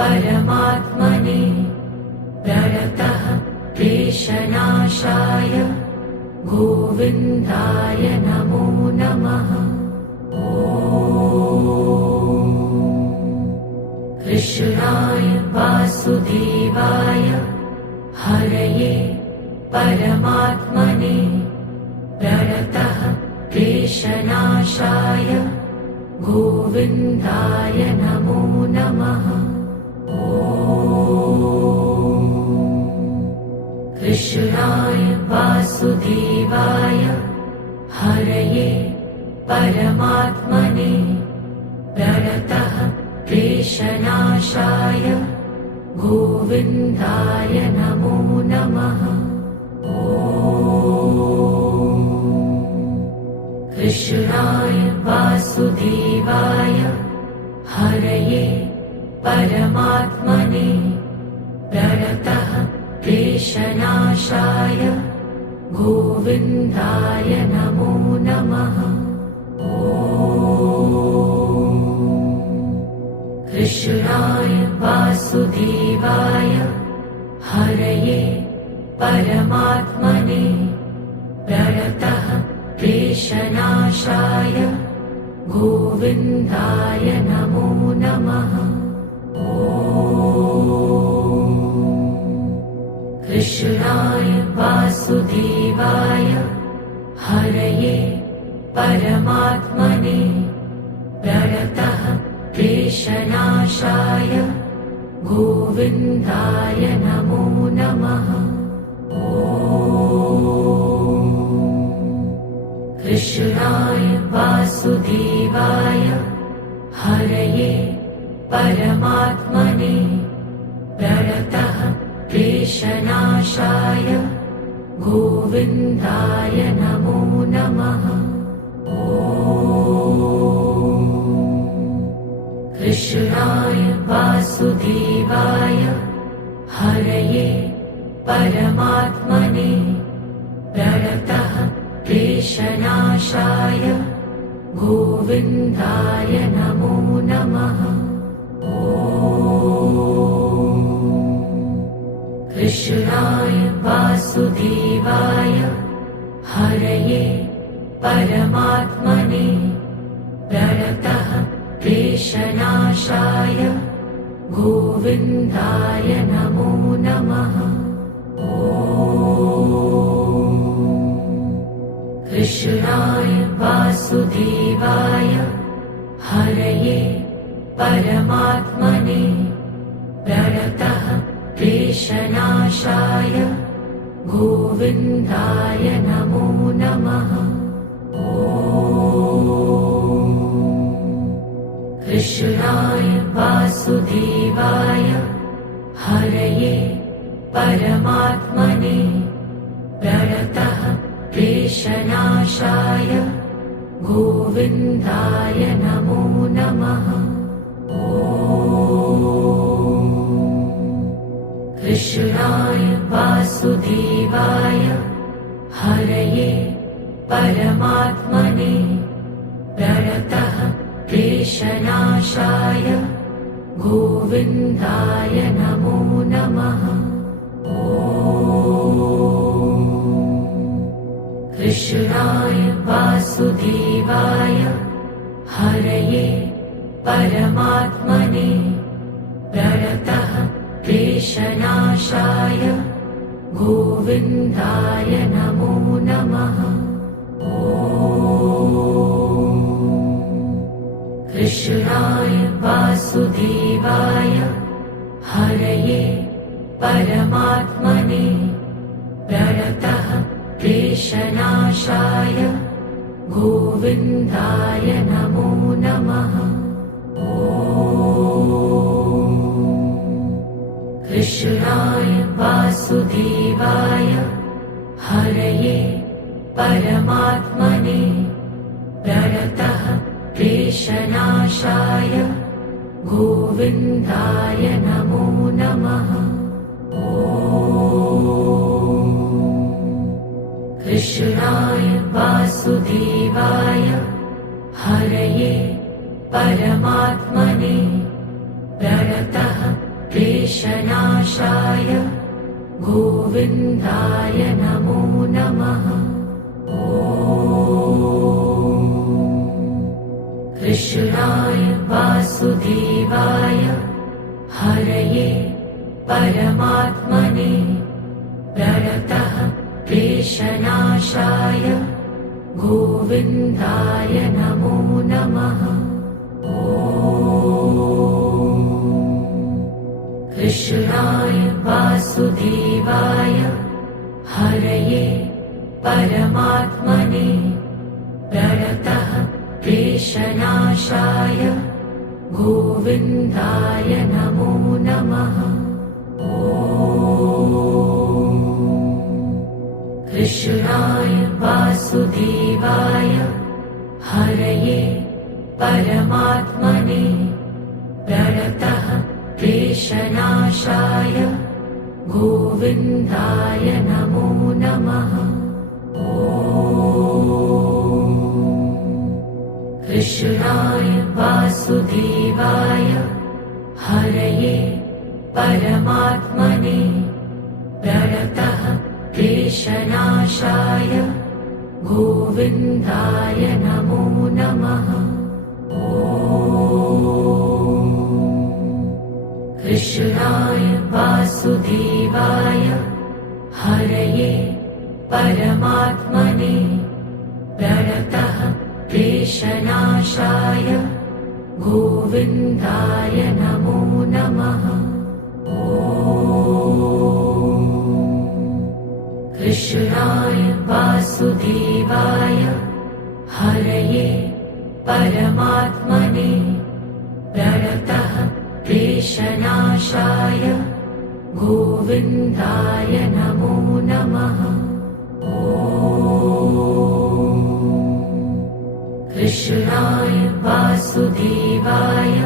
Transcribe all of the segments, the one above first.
परमात्मने प्रणतः क्लेशनाशाय गोविन्दाय नमो नमः। कृष्णाय वासुदेवाय हरये परमात्मने प्रणतः क्लेशनाशाय गोविन्दाय नमो नमः। कृष्णाय वासुदेवाय हरये परमात्मने प्रणतः क्लेशनाशाय गोविन्दाय नमो नमः। कृष्णाय वासुदेवाय हरये परमात्मने प्रणतः क्लेशनाशाय गोविन्दाय नमो नमः। कृष्णाय वासुदेवाय हरये परमात्मने प्रणतः क्लेशनाशाय गोविन्दाय नमो नमः। कृष्णाय वासुदेवाय हरये परमात्मने प्रणतः क्लेशनाशाय गोविन्दाय नमो नमः। कृष्णाय वासुदेवाय हरये परमात्मने प्रणतः क्लेशनाशाय गोविन्दाय नमो नमः। कृष्णाय वासुदेवाय हरये परमात्मने प्रणतः क्लेशनाशाय गोविन्दाय नमो नमः। कृष्णाय वासुदेवाय हरये परमात्मने प्रणतः क्लेशनाशाय गोविन्दाय नमो नमः। कृष्णाय वासुदेवाय हरये परमात्मने प्रणतः क्लेशनाशाय गोविन्दाय नमो नमः। कृष्णाय वासुदेवाय हरये परमात्मने प्रणतः क्लेशनाशाय गोविन्दाय नमो नमः। कृष्णाय वासुदेवाय हरये परमात्मने प्रणतः क्लेशनाशाय गोविन्दाय नमो नमः। कृष्णाय वासुदेवाय हरये परमात्मने प्रणतः क्लेशनाशाय गोविन्दाय नमो नमः। कृष्णाय वासुदेवाय हरये परमात्मने प्रणतः क्लेशनाशाय गोविन्दाय नमो नमः। कृष्णाय वासुदेवाय हरये परमात्मने प्रणतः क्लेशनाशाय गोविन्दाय नमो नमः। कृष्णाय वासुदेवाय हरये परमात्मने प्रणतः क्लेशनाशाय गोविन्दाय नमो नमः। कृष्णाय वासुदेवाय हरये परमात्मने प्रणतः क्लेशनाशाय गोविन्दाय नमो नमः। कृष्णाय वासुदेवाय हरये परमात्मने प्रणतः क्लेशनाशाय गोविन्दाय नमो नमः। कृष्णाय वासुदेवाय हरये परमात्मने प्रणतः क्लेशनाशाय गोविन्दाय नमो नमः। कृष्णाय वासुदेवाय हरये परमात्मने प्रणतः क्लेशनाशाय गोविन्दाय नमो नमः। कृष्णाय वासुदेवाय हरये परमात्मने प्रणतः क्लेशनाशाय गोविन्दाय नमो नमः। कृष्णाय वासुदेवाय हरये परमात्मने प्रणतः क्लेशनाशाय गोविन्दाय नमो नमः। कृष्णाय वासुदेवाय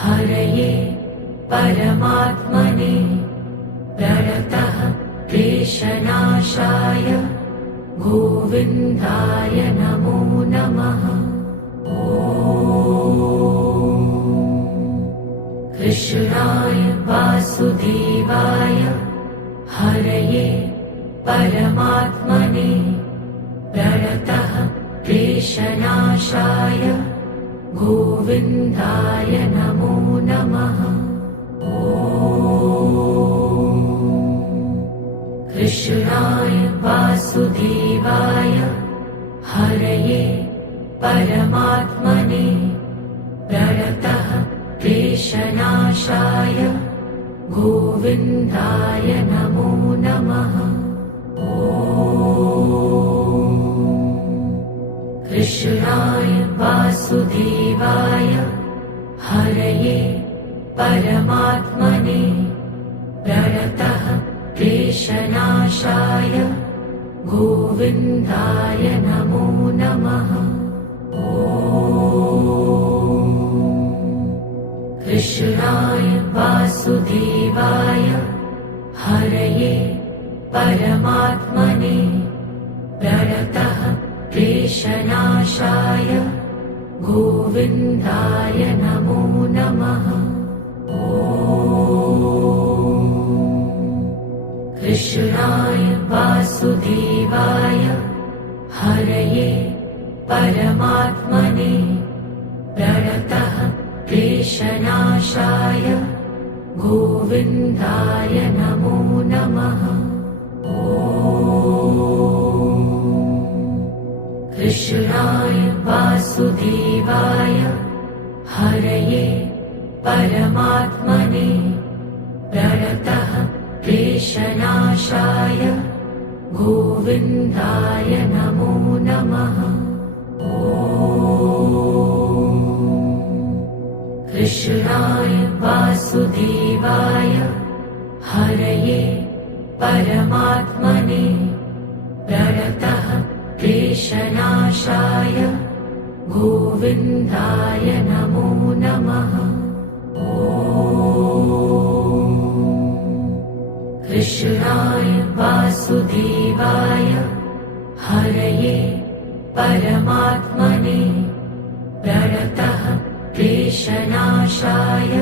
हरये परमात्मने प्रणतः क्लेशनाशाय गोविन्दाय नमो नमः। कृष्णाय वासुदेवाय हरये परमात्मने प्रणतः क्लेशनाशाय गोविन्दाय नमो नमः। कृष्णाय वासुदेवाय हरये परमात्मने प्रणतः क्लेशनाशाय गोविन्दाय नमो नमः। कृष्णाय वासुदेवाय हरये परमात्मने प्रणतः क्लेशनाशाय गोविन्दाय नमो नमः। कृष्णाय वासुदेवाय हरये परमात्मने प्रणतः क्लेशनाशाय गोविन्दाय नमो नमः। कृष्णाय वासुदेवाय हरये परमात्मने प्रणतः क्लेशनाशाय गोविन्दाय नमो नमः। कृष्णाय वासुदेवाय हरये परमात्मने प्रणतः क्लेशनाशाय गोविन्दाय नमो नमः। कृष्णाय वासुदेवाय हरये परमात्मने प्रणतः क्लेशनाशाय गोविन्दाय नमो नमः। कृष्णाय वासुदेवाय हरये परमात्मने प्रणतः क्लेशनाशाय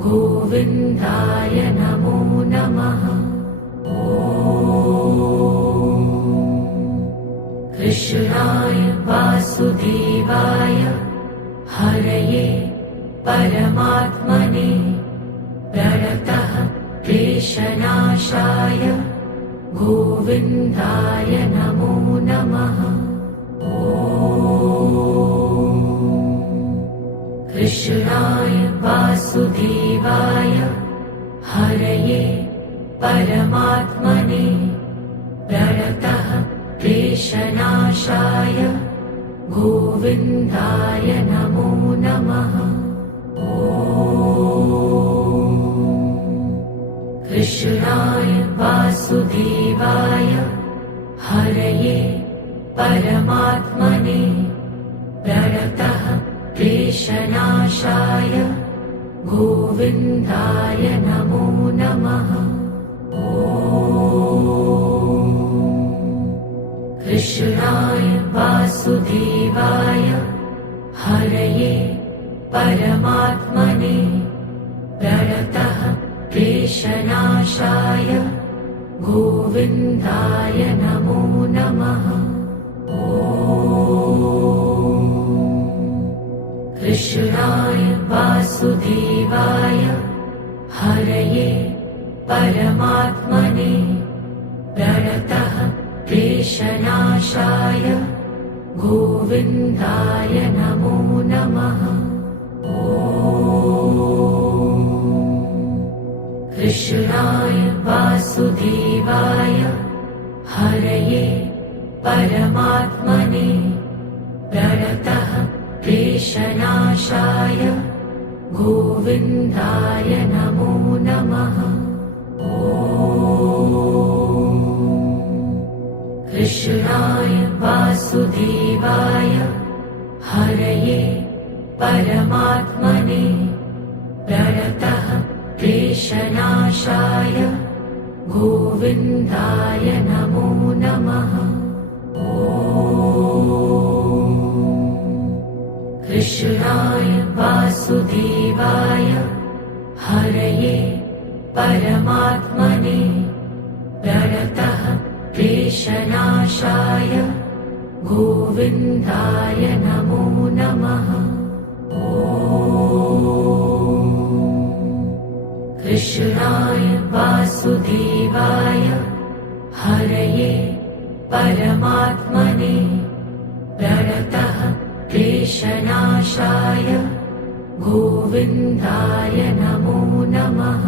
गोविन्दाय नमो नमः। कृष्णाय वासुदेवाय हरये परमात्मने प्रणतः क्लेशनाशाय गोविन्दाय नमो नमः। कृष्णाय वासुदेवाय हरये परमात्मने प्रणतः क्लेशनाशाय गोविन्दाय नमो नमः। कृष्णाय वासुदेवाय हरये परमात्मने प्रणतः क्लेशनाशाय गोविन्दाय नमो नमः। कृष्णाय वासुदेवाय हरये परमात्मने प्रणतः क्लेशनाशाय गोविन्दाय नमो नमः। कृष्णाय वासुदेवाय हरये परमात्मने प्रणतः क्लेशनाशाय गोविन्दाय नमो नमः। कृष्णाय वासुदेवाय हरये परमात्मने प्रणतः क्लेशनाशाय गोविन्दाय नमो नमः। कृष्णाय वासुदेवाय हरये परमात्मने प्रणतः क्लेशनाशाय गोविन्दाय नमो नमः। कृष्णाय वासुदेवाय हरये परमात्मने प्रणतः क्लेशनाशाय गोविन्दाय नमो नमः। कृष्णाय वासुदेवाय हरये परमात्मने प्रणतः क्लेशनाशाय गोविन्दाय नमो नमः।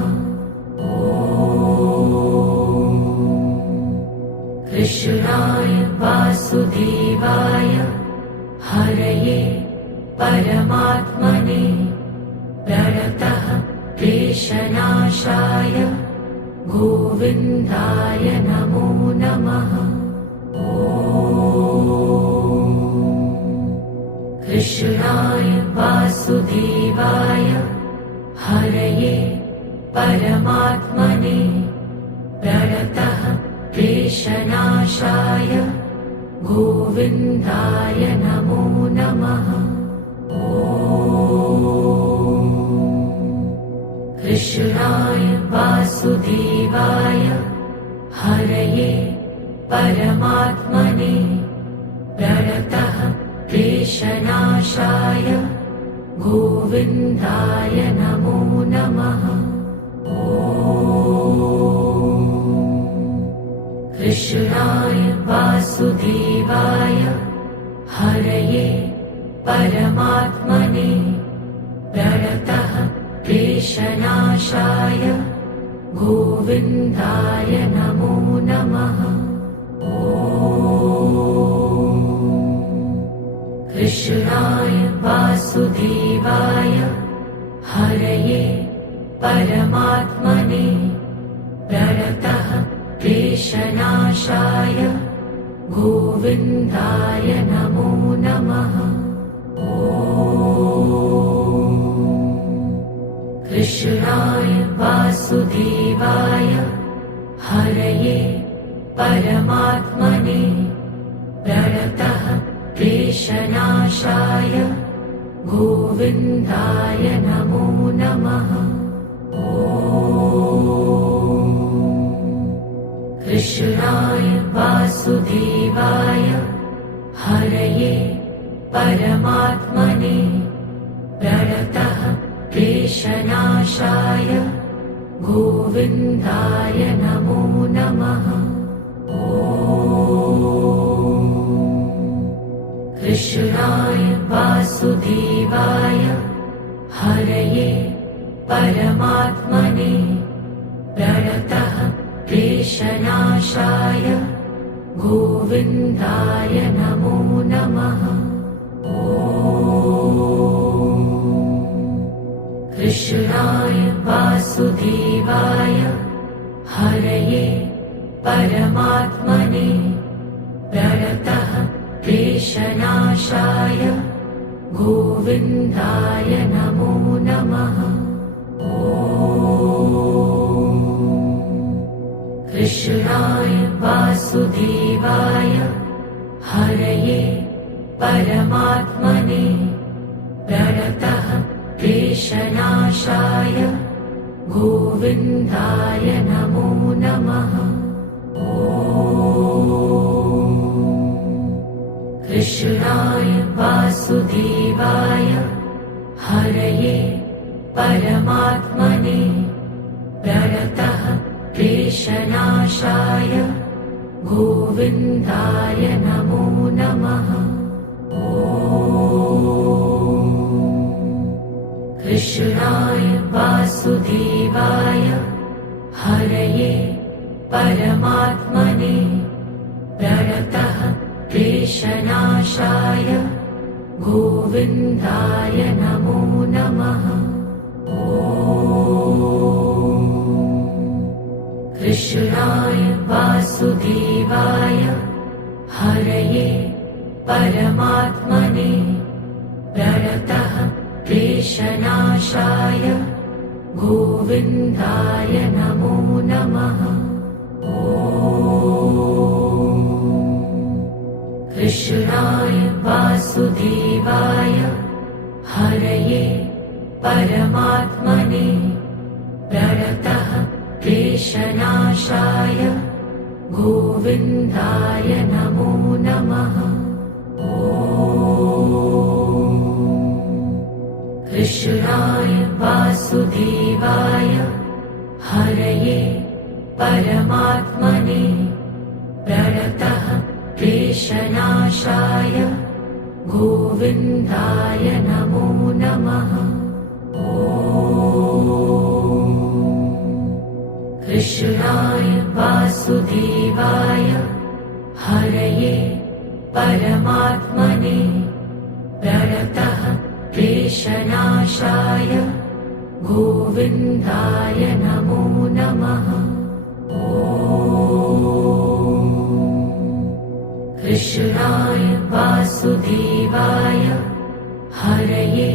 कृष्णाय वासुदेवाय हरये परमात्मने प्रणतः क्लेशनाशाय गोविन्दाय नमो नमः। कृष्णाय वासुदेवाय हरये परमात्मने प्रणतः क्लेशनाशाय गोविन्दाय नमो नमः। कृष्णाय वासुदेवाय हरये परमात्मने प्रणतः क्लेशनाशाय गोविन्दाय नमो नमः। कृष्णाय वासुदेवाय हरये परमात्मने प्रणतः क्लेशनाशाय गोविन्दाय नमो नमः। कृष्णाय वासुदेवाय हरये परमात्मने प्रणतः क्लेशनाशाय गोविन्दाय नमो नमः। कृष्णाय वासुदेवाय हरये परमात्मने प्रणतः क्लेशनाशाय गोविन्दाय नमो नमः। कृष्णाय वासुदेवाय हरये परमात्मने प्रणतः क्लेशनाशाय गोविन्दाय नमो नमः। कृष्णाय वासुदेवाय हरये परमात्मने प्रणतः क्लेशनाशाय गोविन्दाय नमो नमः। कृष्णाय वासुदेवाय हरये परमात्मने प्रणतः क्लेशनाशाय गोविन्दाय नमो नमः। कृष्णाय वासुदेवाय हरये परमात्मने प्रणतः क्लेशनाशाय गोविन्दाय नमो नमः। कृष्णाय वासुदेवाय हरये परमात्मने प्रणतः क्लेशनाशाय गोविन्दाय नमो नमः। कृष्णाय वासुदेवाय हरये परमात्मने प्रणतः क्लेशनाशाय गोविन्दाय नमो नमः। कृष्णाय वासुदेवाय हरये परमात्मने प्रणतः क्लेशनाशाय गोविन्दाय नमो नमः। कृष्णाय वासुदेवाय हरये परमात्मने प्रणतः क्लेशनाशाय गोविन्दाय नमो नमः। कृष्णाय वासुदेवाय हरये परमात्मने प्रणतः क्लेशनाशाय गोविन्दाय नमो नमः। कृष्णाय वासुदेवाय हरये परमात्मने प्रणतः क्लेशनाशाय गोविन्दाय नमो नमः। कृष्णाय वासुदेवाय हरये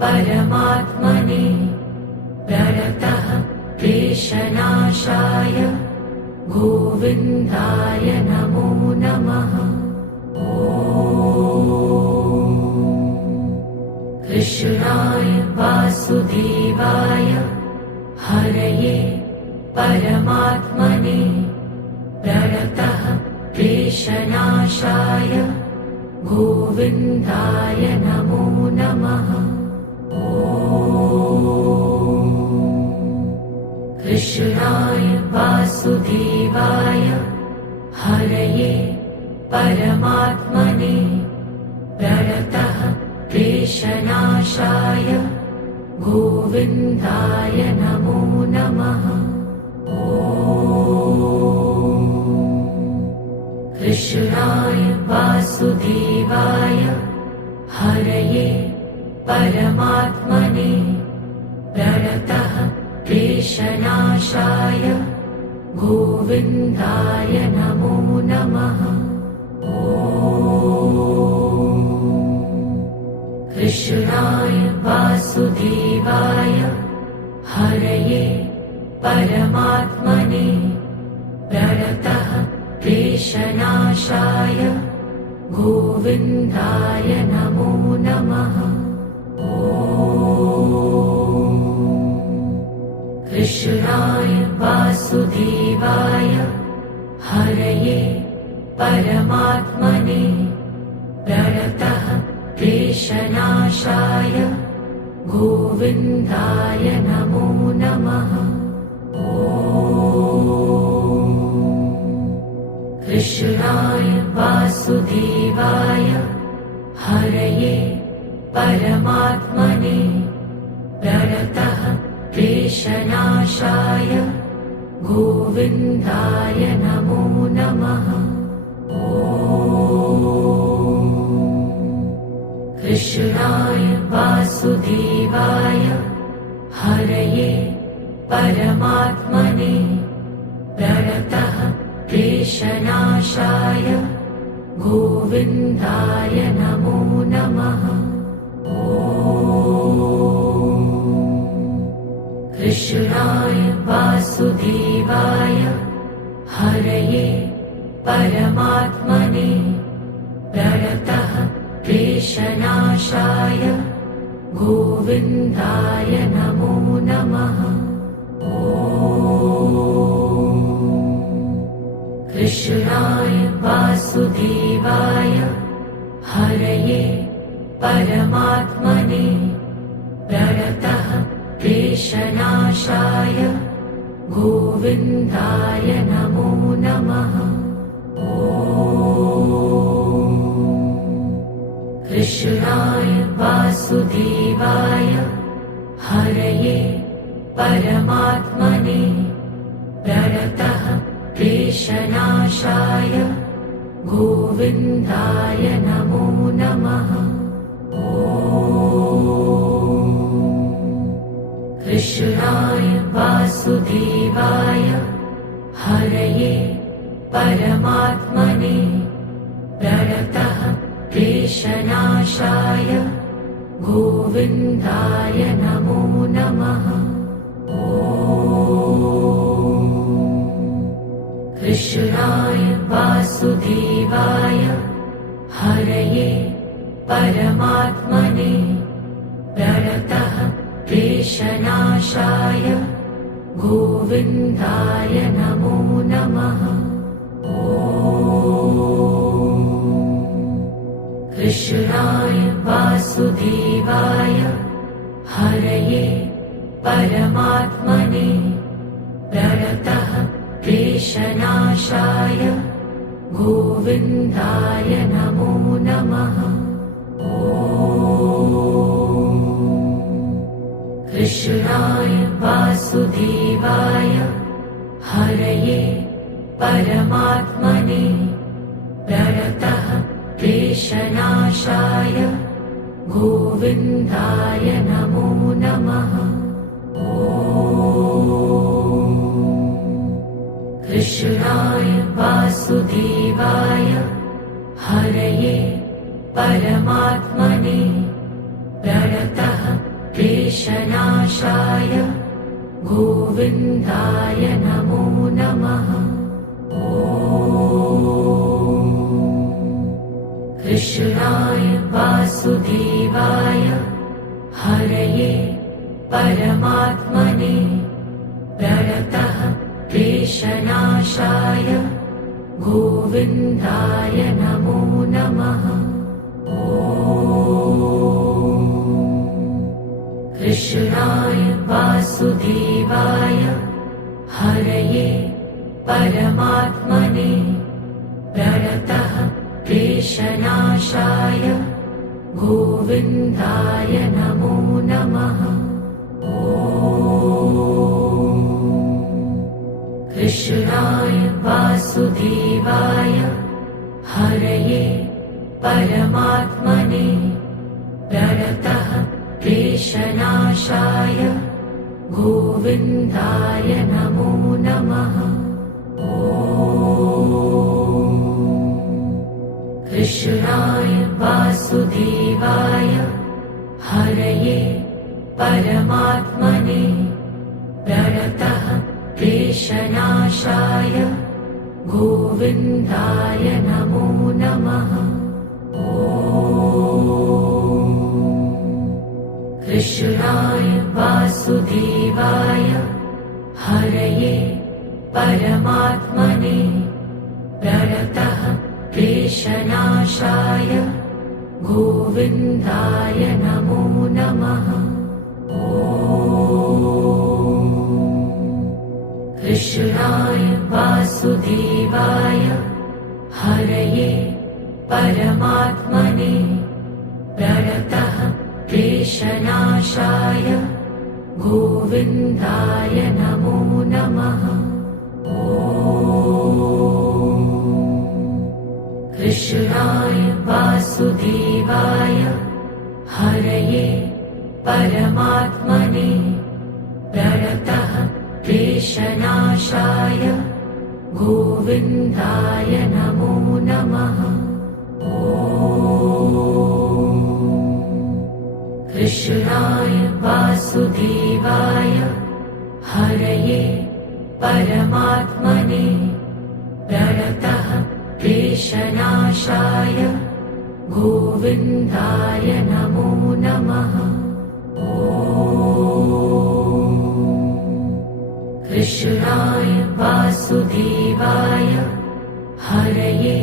परमात्मने प्रणतः क्लेशनाशाय गोविन्दाय नमो नमः। कृष्णाय वासुदेवाय हरये परमात्मने प्रणतः क्लेशनाशाय गोविन्दाय नमो नमः। कृष्णाय वासुदेवाय हरये परमात्मने प्रणतः क्लेशनाशाय गोविन्दाय नमो नमः। कृष्णाय वासुदेवाय हरये परमात्मने प्रणतः क्लेशनाशाय गोविन्दाय नमो नमः। कृष्णाय वासुदेवाय हरये परमात्मने प्रणतः क्लेशनाशाय गोविन्दाय नमो नमः। कृष्णाय वासुदेवाय हरये परमात्मने प्रणतः क्लेशनाशाय गोविन्दाय नमो नमः। कृष्णाय वासुदेवाय हरये परमात्मने प्रणतः क्लेशनाशाय गोविन्दाय नमो नमः। कृष्णाय वासुदेवाय हरये परमात्मने प्रणतः क्लेशनाशाय गोविन्दाय नमो नमः। कृष्णाय वासुदेवाय हरये परमात्मने प्रणतः क्लेशनाशाय गोविन्दाय नमो नमः। कृष्णाय वासुदेवाय हरये परमात्मने प्रणतः क्लेशनाशाय गोविन्दाय नमो नमः। कृष्णाय वासुदेवाय हरये परमात्मने प्रणतः क्लेशनाशाय गोविन्दाय नमो नमः। कृष्णाय वासुदेवाय हरये परमात्मने प्रणतः क्लेशनाशाय गोविन्दाय नमो नमः। कृष्णाय वासुदेवाय हरये परमात्मने प्रणतः क्लेशनाशाय गोविन्दाय नमो नमः। कृष्णाय वासुदेवाय हरये परमात्मने प्रणतः क्लेशनाशाय गोविन्दाय नमो नमः। कृष्णाय वासुदेवाय हरये परमात्मने प्रणतः क्लेशनाशाय गोविन्दाय नमो नमः। कृष्णाय वासुदेवाय हरये परमात्मने प्रणतः क्लेशनाशाय गोविन्दाय नमो नमः। कृष्णाय वासुदेवाय हरये परमात्मने प्रणतः क्लेशनाशाय गोविन्दाय नमो नमः। कृष्णाय वासुदेवाय हरये परमात्मने प्रणतः क्लेशनाशाय गोविन्दाय नमो नमः। कृष्णाय वासुदेवाय हरये परमात्मने प्रणतः क्लेशनाशाय गोविन्दाय नमो नमः। कृष्णाय वासुदेवाय हरये परमात्मने प्रणतः क्लेशनाशाय गोविन्दाय नमो नमः। कृष्णाय वासुदेवाय हरये परमात्मने प्रणतः क्लेशनाशाय गोविन्दाय नमो नमः। कृष्णाय वासुदेवाय हरये परमात्मने प्रणतः क्लेशनाशाय गोविन्दाय नमो नमः। कृष्णाय वासुदेवाय हरये परमात्मने प्रणतः क्लेशनाशाय गोविन्दाय नमो नमः। कृष्णाय वासुदेवाय हरये परमात्मने प्रणतः क्लेशनाशाय गोविन्दाय नमो नमः। कृष्णाय वासुदेवाय हरये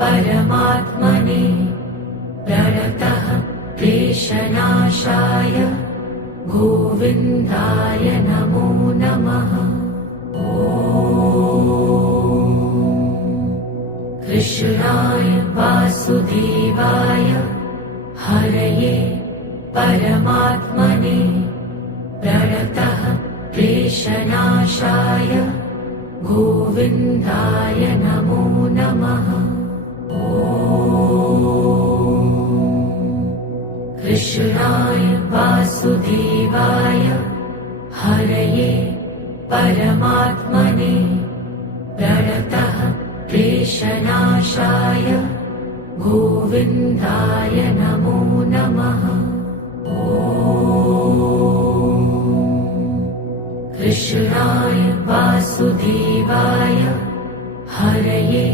परमात्मने प्रणतः क्लेशनाशाय गोविन्दाय नमो नमः। कृष्णाय वासुदेवाय हरये परमात्मने प्रणतः क्लेशनाशाय गोविन्दाय नमो नमः। कृष्णाय वासुदेवाय हरये परमात्मने प्रणतः क्लेशनाशाय गोविन्दाय नमो नमः। कृष्णाय वासुदेवाय हरये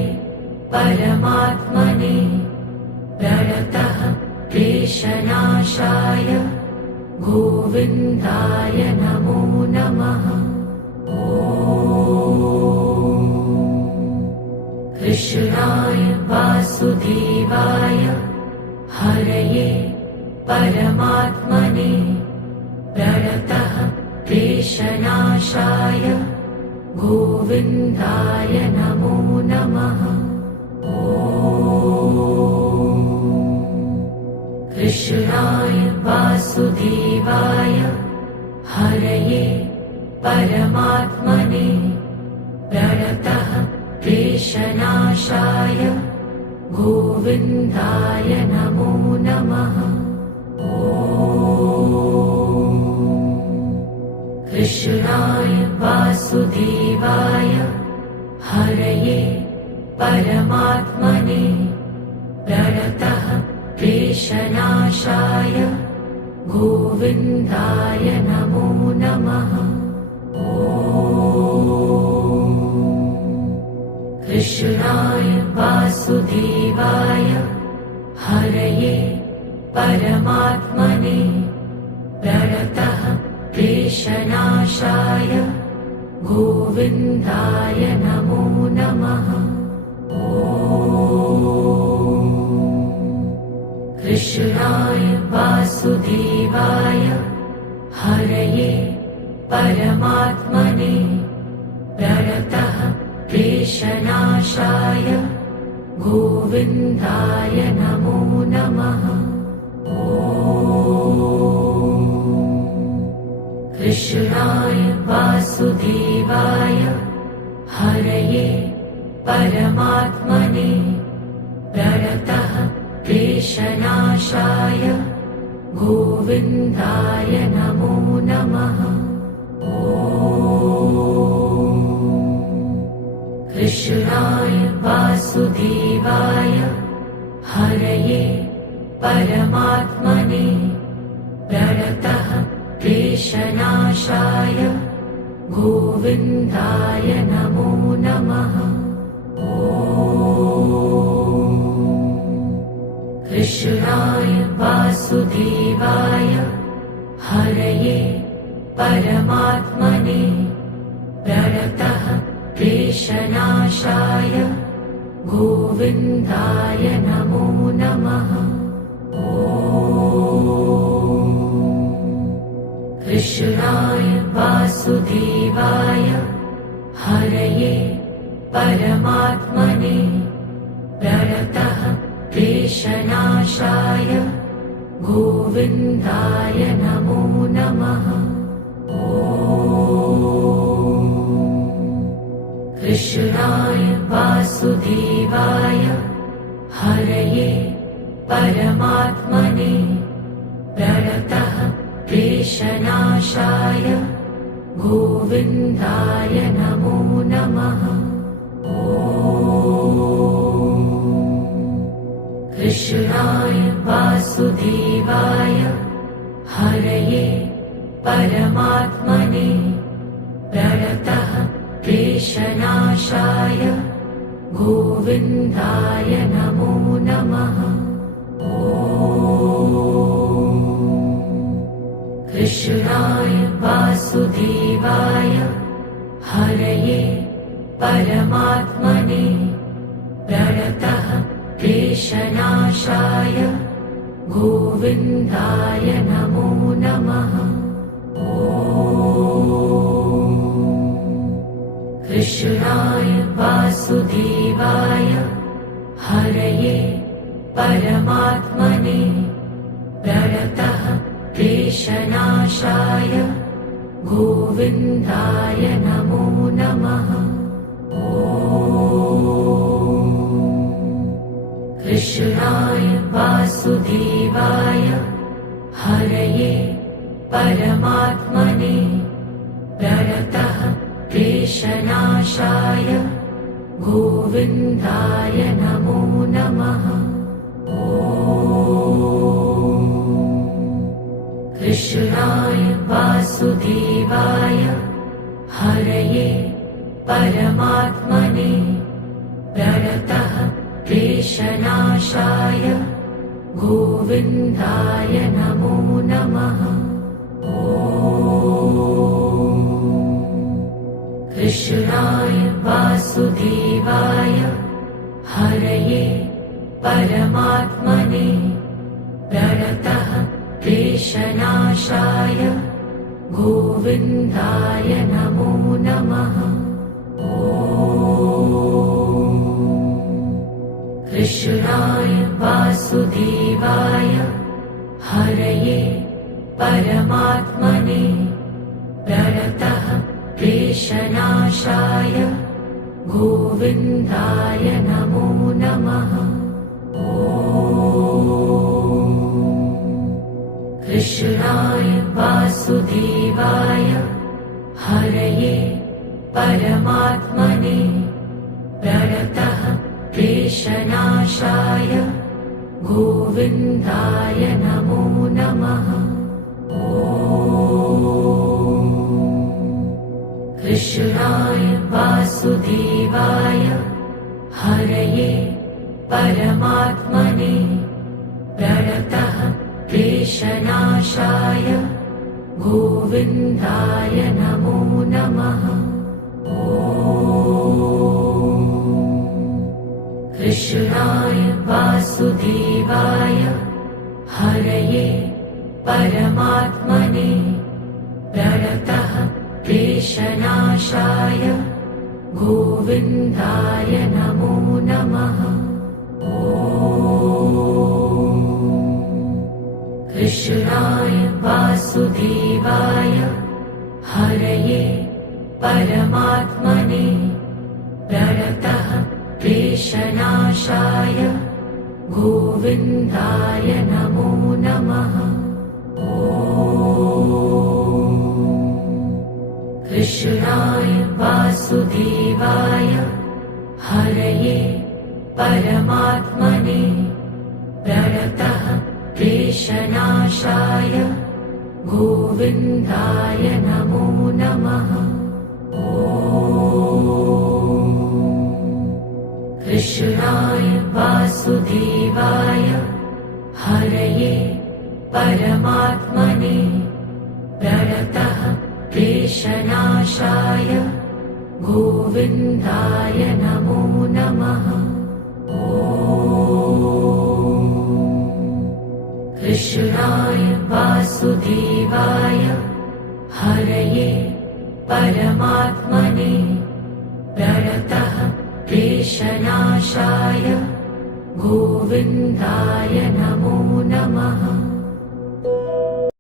परमात्मने प्रणतः क्लेशनाशाय गोविन्दाय नमो नमः। कृष्णाय वासुदेवाय हरये परमात्मने प्रणतः क्लेशनाशाय गोविन्दाय नमो नमः। कृष्णाय वासुदेवाय हरये परमात्मने प्रणतः क्लेशनाशाय गोविन्दाय नमो नमः। कृष्णाय वासुदेवाय हरये परमात्मने प्रणतः क्लेशनाशाय गोविन्दाय नमो नमः। कृष्णाय वासुदेवाय हरये परमात्मने प्रणतः क्लेशनाशाय गोविन्दाय नमो नमः। कृष्णाय वासुदेवाय हरये परमात्मने प्रणतः क्लेशनाशाय गोविन्दाय नमो नमः। कृष्णाय वासुदेवाय हरये परमात्मने प्रणतः क्लेशनाशाय गोविन्दाय नमो नमः। कृष्णाय वासुदेवाय हरये परमात्मने प्रणतः क्लेशनाशाय गोविन्दाय नमो नमः। कृष्णाय वासुदेवाय हरये परमात्मने क्लेशनाशाय गोविन्दाय नमो नमः। कृष्णाय वासुदेवाय हरये परमात्मने प्रणतः क्लेशनाशाय गोविन्दाय नमो नमः। कृष्णाय वासुदेवाय हरये परमात्मने प्रणतः क्लेशनाशाय गोविन्दाय नमो नमः। कृष्णाय वासुदेवाय हरये परमात्मने प्रणतः क्लेशनाशाय गोविन्दाय नमो नमः। कृष्णाय वासुदेवाय हरये परमात्मने प्रणतः क्लेशनाशाय गोविन्दाय नमो नमः। कृष्णाय वासुदेवाय हरये परमात्मने प्रणतः क्लेशनाशाय गोविन्दाय नमो नमः। कृष्णाय वासुदेवाय हरये परमात्मने प्रणतः क्लेशनाशाय गोविन्दाय नमो नमः। कृष्णाय वासुदेवाय हरये परमात्मने प्रणतः क्लेशनाशाय गोविन्दाय नमो नमः। कृष्णाय वासुदेवाय हरये परमात्मने प्रणतः क्लेशनाशाय गोविन्दाय नमो नमः। कृष्णाय वासुदेवाय हरये परमात्मने प्रणतः क्लेशनाशाय गोविन्दाय नमो नमः। कृष्णाय वासुदेवाय हरये परमात्मने प्रणतः क्लेशनाशाय गोविन्दाय नमो नमः। कृष्णाय वासुदेवाय हरये परमात्मने प्रणतः क्लेशनाशाय गोविन्दाय नमो नमः। कृष्णाय वासुदेवाय हरये परमात्मने प्रणतः क्लेशनाशाय गोविन्दाय नमो नमः। कृष्णाय वासुदेवाय हरये परमात्मने प्रणतः क्लेशनाशाय गोविन्दाय नमो नमः। कृष्णाय वासुदेवाय हरये परमात्मने प्रणतः क्लेशनाशाय गोविन्दाय नमो नमः। कृष्णाय वासुदेवाय हरये परमात्मने प्रणतः क्लेशनाशाय गोविन्दाय नमो नमः। कृष्णाय वासुदेवाय हरये परमात्मने प्रणतः क्लेशनाशाय गोविन्दाय नमो नमः।